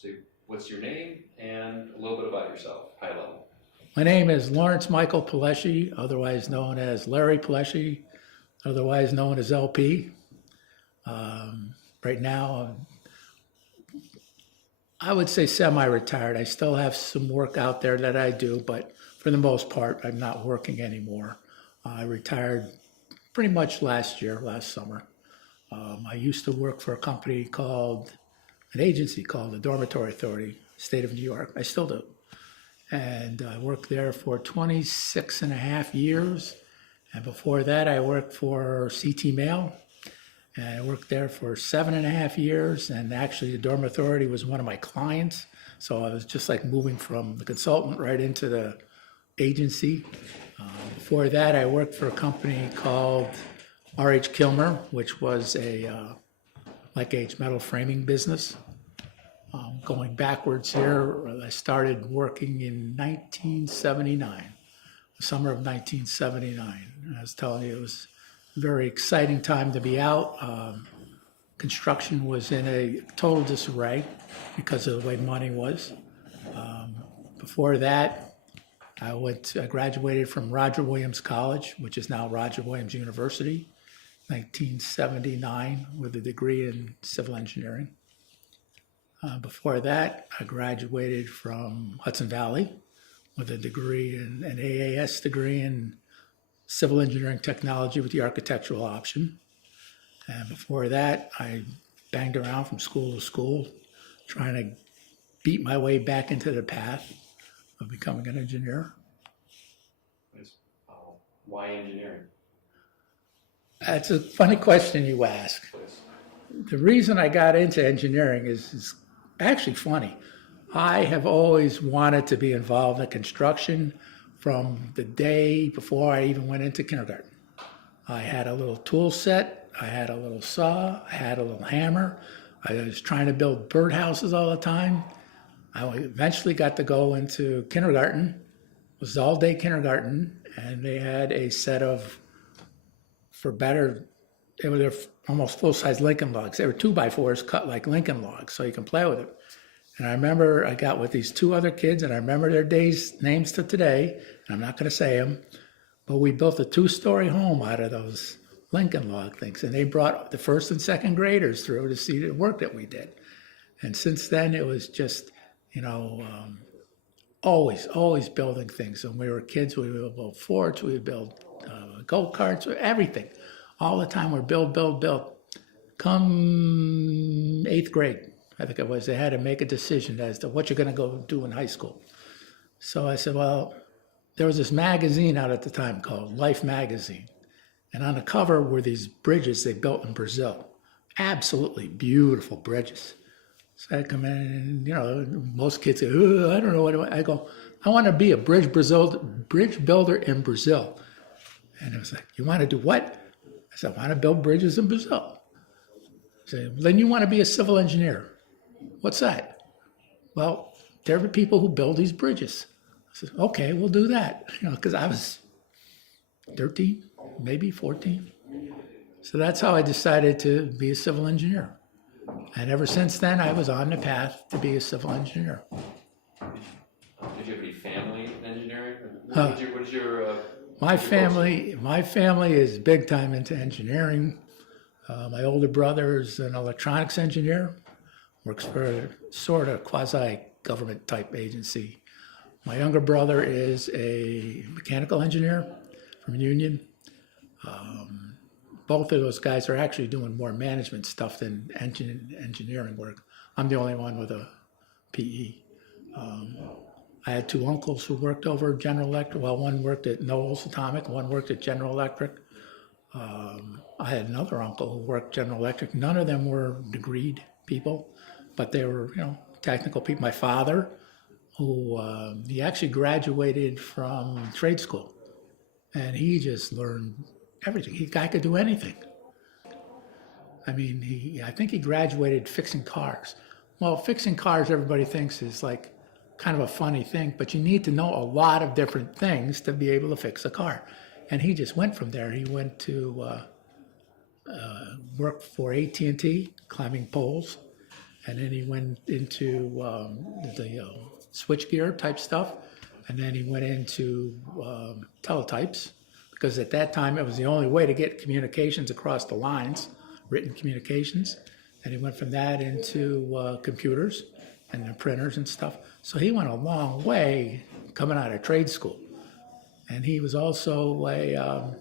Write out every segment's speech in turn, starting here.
So what's your name and a little bit about yourself, high level? My name is Lawrence Michael Palleschi, otherwise known as Larry Palleschi, otherwise known as LP. Right now, I would say semi-retired. I still have some work out there that I do, but for the most part, I'm not working anymore. I retired pretty much last summer. I used to work for an agency called the Dormitory Authority, State of New York. I still do. And I worked there for 26 and a half years. And before that, I worked for CT Mail. And I worked there for 7.5 years. And actually, the Dorm Authority was one of my clients. So I was just like moving from the consultant right into the agency. Before that, I worked for a company called R.H. Kilmer, which was a like-age metal framing business. Going backwards here, I started working in 1979, the summer of 1979. I was telling you, it was a very exciting time to be out. Construction was in a total disarray because of the way money was. Before that, I graduated from Roger Williams College, which is now Roger Williams University, 1979, with a degree in civil engineering. Before that, I graduated from Hudson Valley with an AAS degree in civil engineering technology with the architectural option. And before that, I banged around from school to school, trying to beat my way back into the path of becoming an engineer. Why engineering? That's a funny question you ask. The reason I got into engineering is actually funny. I have always wanted to be involved in construction from the day before I even went into kindergarten. I had a little tool set, I had a little saw, I had a little hammer. I was trying to build birdhouses all the time. I eventually got to go into kindergarten. It was all-day kindergarten, and they had a set of, they were almost full-size Lincoln logs. They were 2x4s cut like Lincoln logs, so you can play with it. And I remember I got with these two other kids, and I remember their names to today, and I'm not going to say them, but we built a 2-story home out of those Lincoln log things, and they brought the first and second graders through to see the work that we did. And since then, it was just, always building things. When we were kids, we would build forts, we would build go-karts, everything. All the time we're build. Come 8th grade, I think it was, they had to make a decision as to what you're going to go do in high school. So I said, well, there was this magazine out at the time called Life Magazine. And on the cover were these bridges they built in Brazil. Absolutely beautiful bridges. So I'd come in and, most kids say, oh, I don't know what I go, I want to be a bridge builder in Brazil. And it was like, you want to do what? I said, I want to build bridges in Brazil. I said, then you want to be a civil engineer. What's that? Well, they're the people who build these bridges. I said, okay, we'll do that. Because I was 13, maybe 14. So that's how I decided to be a civil engineer. And ever since then, I was on the path to be a civil engineer. Did you have any family in engineering? My family is big time into engineering. My older brother is an electronics engineer, works for a sort of quasi-government type agency. My younger brother is a mechanical engineer from Union. Both of those guys are actually doing more management stuff than engineering work. I'm the only one with a PE. I had two uncles who worked over General Electric. Well, one worked at Knowles Atomic, one worked at General Electric. I had another uncle who worked General Electric. None of them were degreed people, but they were, technical people. My father, who he actually graduated from trade school, and he just learned everything. The guy could do anything. I mean, I think he graduated fixing cars. Well, fixing cars, everybody thinks is like kind of a funny thing, but you need to know a lot of different things to be able to fix a car. And he just went from there. He went to work for AT&T, climbing poles, and then he went into the switchgear type stuff, and then he went into teletypes, because at that time it was the only way to get communications across the lines, written communications. And he went from that into computers and the printers and stuff. So he went a long way coming out of trade school. And he was also in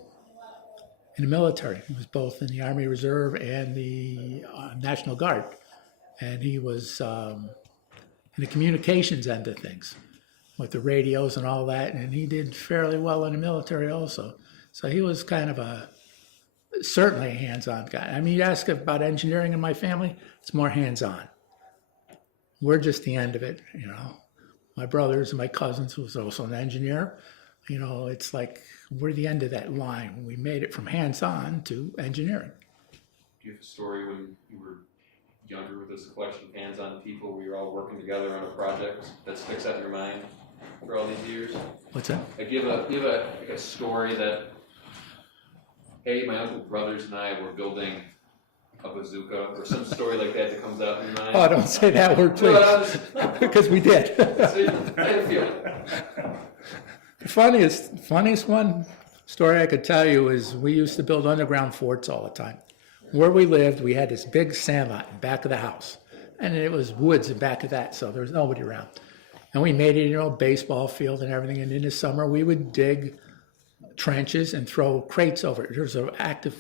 the military. He was both in the Army Reserve and the National Guard. And he was in the communications end of things with the radios and all that. And he did fairly well in the military also. So he was kind of certainly a hands-on guy. I mean, you ask about engineering in my family, it's more hands-on. We're just the end of it, you know. My brothers and my cousins was also an engineer. You know, it's like we're the end of that line. We made it from hands-on to engineering. Do you have a story when you were younger with this collection of hands-on people where you're all working together on a project that sticks out in your mind for all these years? What's that? Like give a story that, hey, my uncle brothers and I were building a bazooka, or some story like that comes out in your mind. Oh, don't say that word, please, because we did. See, I had a feeling. The funniest one story I could tell you is we used to build underground forts all the time. Where we lived, we had this big sandlot in back of the house, and it was woods in back of that, so there was nobody around. And we made it, you know, a baseball field and everything, and in the summer we would dig trenches and throw crates over it. There's an active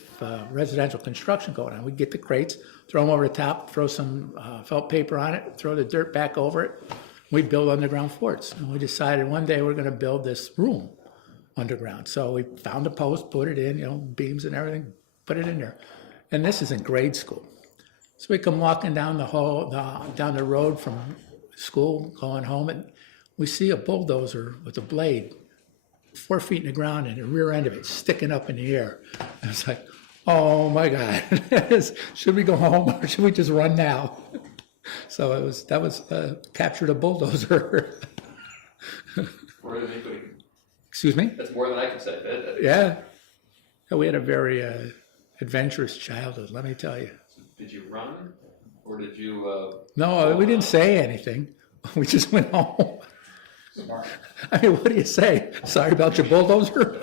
residential construction going on. We'd get the crates, throw them over the top, throw some felt paper on it, throw the dirt back over it. We'd build underground forts. And we decided one day we're going to build this room underground. So we found a post, put it in, you know, beams and everything, put it in there. And this is in grade school. So we come walking down down the road from school, going home, and we see a bulldozer with a blade 4 feet in the ground and the rear end of it sticking up in the air. I was like, oh my God, should we go home or should we just run now? So that was captured a bulldozer. More than anybody. Excuse me? That's more than I can say. Yeah. We had a very adventurous childhood, let me tell you. So did you run, or did you? No, we didn't say anything. We just went home. Smart. I mean, what do you say? Sorry about your bulldozer?